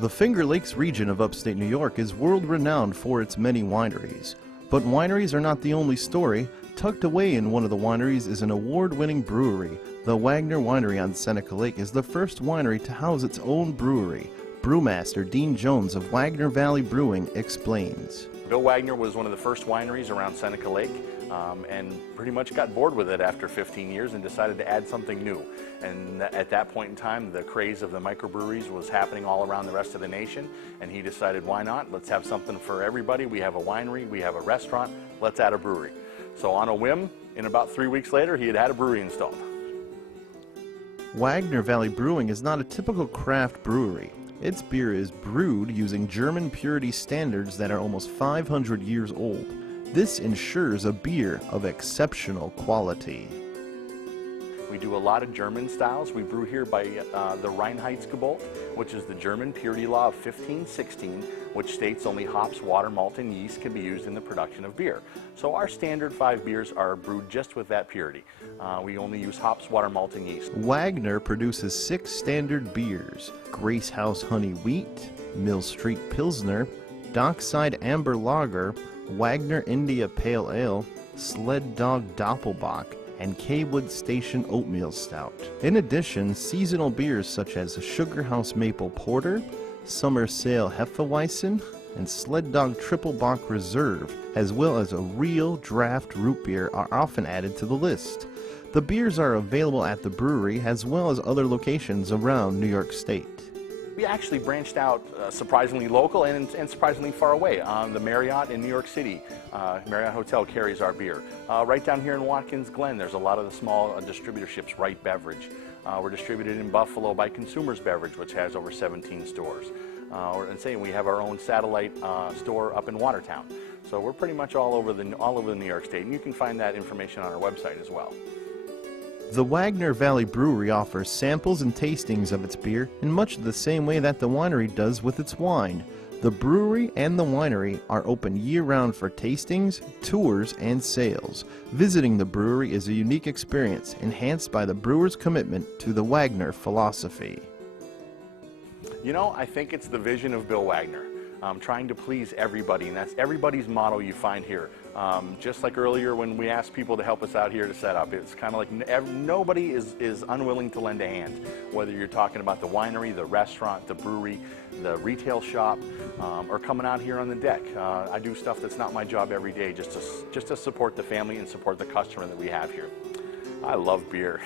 The Finger Lakes region of upstate New York is world-renowned for its many wineries. But wineries are not the only story. Tucked away in one of the wineries is an award-winning brewery. The Wagner Winery on Seneca Lake is the first winery to house its own brewery. Brewmaster Dean Jones of Wagner Valley Brewing explains. Bill Wagner was one of the first wineries around Seneca Lake and pretty much got bored with it after 15 years and decided to add something new. And at that point in time, the craze of the microbreweries was happening all around the rest of the nation, and he decided, why not? Let's have something for everybody. We have a winery, we have a restaurant, let's add a brewery. So on a whim, in about 3 weeks later, he had a brewery installed. Wagner Valley Brewing is not a typical craft brewery. Its beer is brewed using German purity standards that are almost 500 years old. This ensures a beer of exceptional quality. We do a lot of German styles. We brew here by the Reinheitsgebot, which is the German purity law of 1516, which states only hops, water, malt, and yeast can be used in the production of beer. So our standard 5 beers are brewed just with that purity. We only use hops, water, malt, and yeast. Wagner produces 6 standard beers: Grace House Honey Wheat, Mill Street Pilsner, Dockside Amber Lager, Wagner India Pale Ale, Sled Dog Doppelbock, and Kaywood Station Oatmeal Stout. In addition, seasonal beers such as Sugar House Maple Porter, Summer Sale Hefeweizen, and Sled Dog Triple Bock Reserve, as well as a real draft root beer, are often added to the list. The beers are available at the brewery as well as other locations around New York State. We actually branched out surprisingly local and surprisingly far away. The Marriott in New York City, Marriott Hotel carries our beer. Right down here in Watkins Glen, there's a lot of the small distributorships, Wright Beverage. We're distributed in Buffalo by Consumers Beverage, which has over 17 stores. And we have our own satellite store up in Watertown. So we're pretty much all over the New York State, and you can find that information on our website as well. The Wagner Valley Brewery offers samples and tastings of its beer in much the same way that the winery does with its wine. The brewery and the winery are open year-round for tastings, tours, and sales. Visiting the brewery is a unique experience, enhanced by the brewer's commitment to the Wagner philosophy. You know, I think it's the vision of Bill Wagner. Trying to please everybody, and that's everybody's motto you find here. Just like earlier when we asked people to help us out here to set up, it's kind of like nobody is unwilling to lend a hand. Whether you're talking about the winery, the restaurant, the brewery, the retail shop, or coming out here on the deck. I do stuff that's not my job every day just to support the family and support the customer that we have here. I love beer.